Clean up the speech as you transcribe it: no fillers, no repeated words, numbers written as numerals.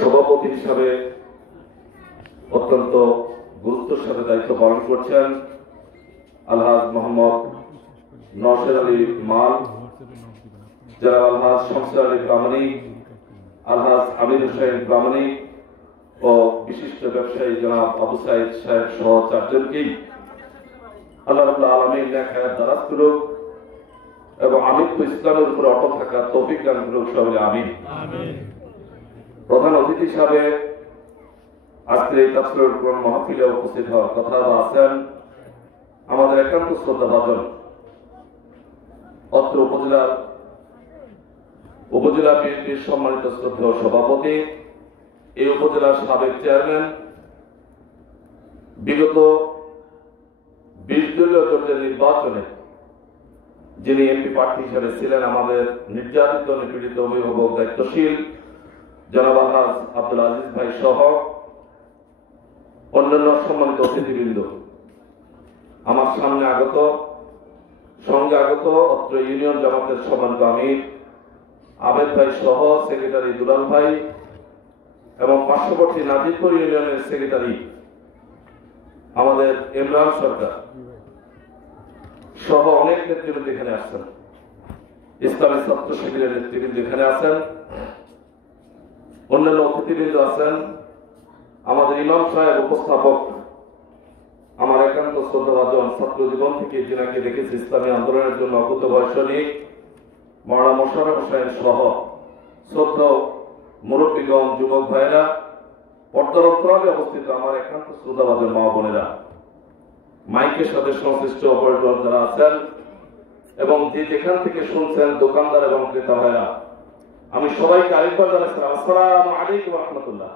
সভাপতি হিসাবে অত্যন্ত গুরুত্বের সাথে দায়িত্ব পালন করছেন আলহাজ মোহাম্মদ নওশের আলী মাল, যারা আলহাজ শমসের আলী প্রামাণিক, আলহাজ আমির হোসেন প্রামাণিক ও বিশিষ্ট ব্যবসায়ী জনাব আবু সাইদ সাহেব সহ চারজনকেই আল্লাহ রাব্বুল আলামিন নেক হায়াত দারাজ করুক এবং আমিত্ব ইসলামের উপর অটল থাকার তৌফিক দান করুক, সকলে আমিন। প্রধান অতিথি হিসাবে আজকের এই তাফসীরুল কুরআন মাহফিলে উপস্থিত হওয়ার কথা আছেন আমাদের একান্ত শ্রদ্ধাভাজন অত্র উপজেলা বিএনপির সম্মানিত শ্রদ্ধেয় সভাপতি, এই উপজেলার সাবেক চেয়ারম্যান, বিগত 20 দলীয় জোটের নির্বাচনে যিনি এমপি প্রার্থী হিসেবে ছিলেন, আমাদের নির্যাতিত নিপীড়িত অভিভাবক দায়িত্বশীল জনাব আলহাজ আব্দুল আজিজ ভাই সহ অন্যান্য সম্মানিত অতিথিবৃন্দ, আমার সঙ্গে আগত অত্র ইউনিয়ন জামাতের সম্মানিত আমির আবেদ ভাই সহ সেক্রেটারি দুলাল ভাই এবং পার্শ্ববর্তী নাজিরপুর ইউনিয়নের সেক্রেটারি আমাদের ইমরান সরকার সহ অনেক নেতৃবৃন্দ এখানে আসছেন, ইসলামী ছাত্র শিবিরের নেতৃবৃন্দ এখানে আছেন, অন্যান্য অতিথিবৃন্দ আছেন, আমাদের ইমাম সাহেব উপস্থাপক, আমার একান্ত শ্রদ্ধাভাজন ছাত্র জীবন থেকে যিনাকে দেখেছি ইসলামী আন্দোলনের জন্য অকুতোভয় সৈনিক মাওলানা মোশাররফ হোসেন সহ শ্রদ্ধেয় মুরব্বীগণ, যুবক ভাইয়েরা, পর্দার অন্তরালে অবস্থিত আমার একান্ত শ্রদ্ধাভাজন মা বোনেরা, মাইকের সাথে সংশ্লিষ্ট অপারেটর যারা আছেন এবং যেখান থেকে শুনছেন দোকানদার এবং ক্রেতা ভাইরা, আমি সবাইকে আরেকবার জানাচ্ছি আসসালামু আলাইকুম ওয়া রাহমাতুল্লাহ।